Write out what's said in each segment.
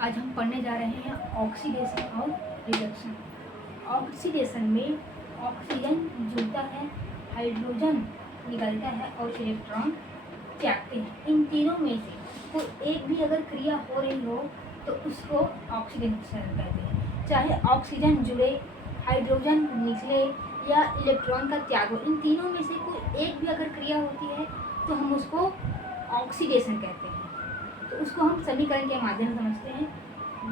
आज हम पढ़ने जा रहे हैं ऑक्सीडेशन और रिडक्शन। ऑक्सीडेशन में ऑक्सीजन जुड़ता है, हाइड्रोजन निकलता है और इलेक्ट्रॉन त्यागते हैं। इन तीनों में से कोई एक भी अगर क्रिया हो रही हो तो उसको ऑक्सीडेशन कहते हैं। चाहे ऑक्सीजन जुड़े, हाइड्रोजन निकले या इलेक्ट्रॉन का त्याग हो, इन तीनों में से कोई एक भी अगर क्रिया होती है तो हम उसको ऑक्सीडेशन कहते हैं। तो उसको हम समीकरण के माध्यम से समझते हैं।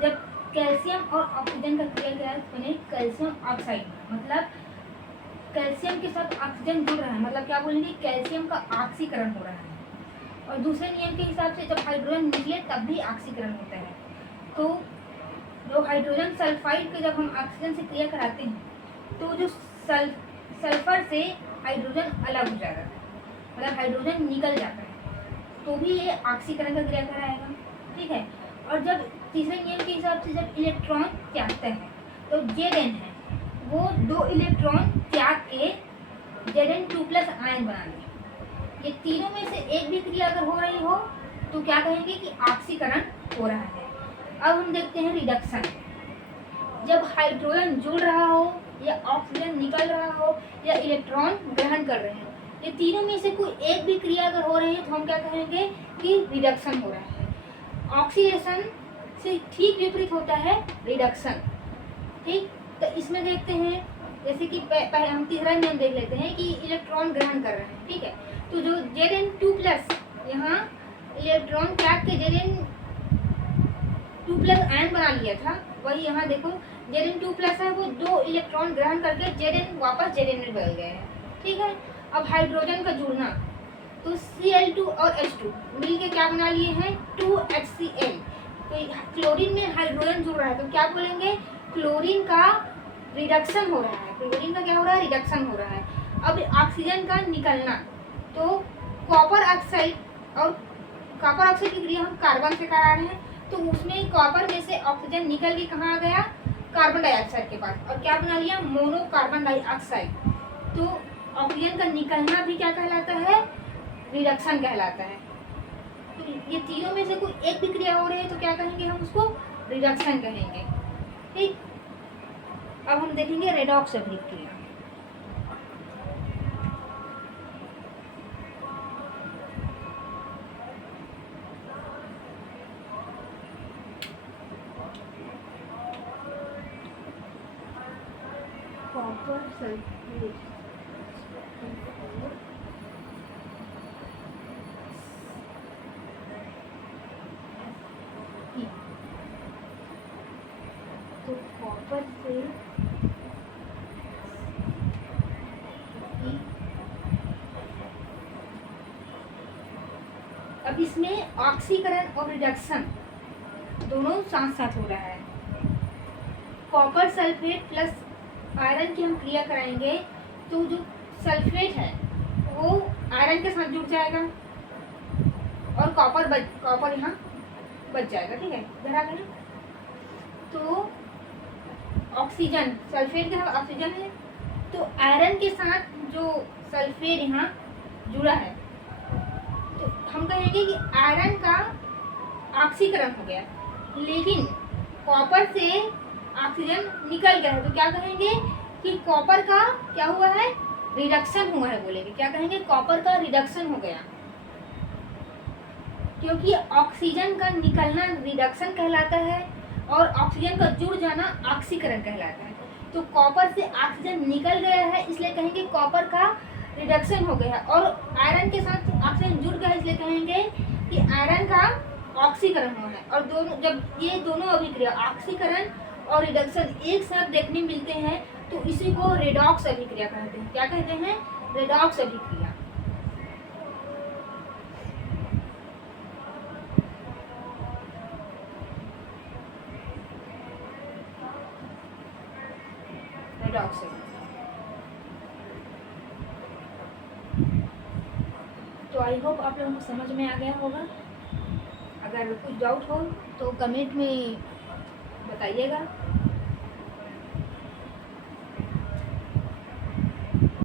जब कैल्शियम और ऑक्सीजन का क्रिया बने कैल्शियम ऑक्साइड, मतलब कैल्शियम के साथ ऑक्सीजन जुड़ रहा है, मतलब क्या बोलेंगे, कैल्शियम का ऑक्सीकरण हो रहा है। और दूसरे नियम के हिसाब से जब हाइड्रोजन निकले तब भी ऑक्सीकरण होता है। तो जो हाइड्रोजन सल्फाइड के जब हम ऑक्सीजन से क्रिया कराते हैं तो जो सल्फर से हाइड्रोजन अलग हो जाता है, मतलब हाइड्रोजन निकल जाता है, तो भी ये ऑक्सीकरण का क्रिया कराएगा। ठीक है। और जब तीसरे नियम के हिसाब से जब इलेक्ट्रॉन त्यागता है तो Zn है वो 2 इलेक्ट्रॉन त्याग के Zn2+ आयन बना ले। ये तीनों में से एक भी क्रिया अगर हो रही हो तो क्या कहेंगे कि ऑक्सीकरण हो रहा है। अब हम देखते हैं रिडक्शन। जब हाइड्रोजन जुड़ रहा हो या ऑक्सीजन निकल रहा हो या इलेक्ट्रॉन ग्रहण कर रहे हो, ये तीनों में से कोई एक भी क्रिया अगर हो रही है तो हम क्या कहेंगे कि रिडक्शन हो रहा है। ऑक्सीडेशन से ठीक विपरीत होता है रिडक्शन। ठीक, तो इसमें देखते हैं जैसे कि पहले हम तीसरा नियम देख लेते हैं कि इलेक्ट्रॉन ग्रहण कर रहे हैं। ठीक है, तो जो Zn2+ यहाँ इलेक्ट्रॉन त्याग के Zn2+ आयन बना लिया था, वही यहाँ देखो Zn2+ है वो 2 इलेक्ट्रॉन ग्रहण करके Zn वापस Zn में बदल गए हैं। ठीक है। अब हाइड्रोजन का जुड़ना, तो Cl2 और H2 मिलके क्या बना लिए हैं 2HCl। तो क्लोरीन में हाइड्रोजन जुड़ रहा है तो क्या बोलेंगे, क्लोरीन का रिडक्शन हो रहा है। क्लोरीन का क्या हो रहा है, रिडक्शन हो रहा है। अब ऑक्सीजन का निकलना, तो कॉपर ऑक्साइड और कॉपर ऑक्साइड की क्रिया हम कार्बन से करा रहे हैं, तो उसमें कॉपर में से ऑक्सीजन निकल के कहाँ आ गया, कार्बन डाइऑक्साइड के पास, और क्या बना लिया, मोनो कार्बन डाइऑक्साइड। तो ऑक्सीजन का निकलना भी क्या कहलाता है, रिडक्शन कहलाता है। तो ये तीनों में से कोई एक भी क्रिया हो रही है तो क्या कहेंगे, हम उसको रिडक्शन कहेंगे। ठीक, अब हम देखेंगे रेडॉक्स अभिक्रिया। कॉपर सल्फेट तो कॉपर से अब इसमें ऑक्सीकरण और रिडक्शन दोनों साथ साथ हो रहा है। कॉपर सल्फेट प्लस आयरन की हम क्रिया कराएंगे तो जो सल्फेट है वो आयरन के साथ जुड़ जाएगा और कॉपर यहाँ बच जाएगा। ठीक है, इधर आ गया। तो ऑक्सीजन, सल्फेट के साथ ऑक्सीजन है तो आयरन के साथ जो सल्फेट यहाँ जुड़ा है तो हम कहेंगे कि आयरन का ऑक्सीकरण हो गया, लेकिन कॉपर से ऑक्सीजन निकल गया है तो क्या कहेंगे कि कॉपर का क्या हुआ है, रिडक्शन हुआ है। बोलेंगे क्या कहेंगे, कॉपर का रिडक्शन हो गया, क्योंकि ऑक्सीजन का निकलना रिडक्शन कहलाता है और ऑक्सीजन का जुड़ जाना ऑक्सीकरण कहलाता है। तो कॉपर से ऑक्सीजन निकल गया है इसलिए कहेंगे कॉपर का रिडक्शन हो गया, और आयरन के साथ ऑक्सीजन जुड़ गया इसलिए कहेंगे कि आयरन का ऑक्सीकरण हुआ है। और दोनों, जब ये दोनों अभिक्रिया ऑक्सीकरण और रिडक्शन एक साथ देखने मिलते हैं तो इसी को रेडॉक्स अभिक्रिया कहते हैं। क्या कहते हैं, रेडॉक्स अभिक्रिया। रेडॉक्स तो आई होप आप लोगों को समझ में आ गया होगा। अगर कुछ डाउट हो तो कमेंट में बताइएगा।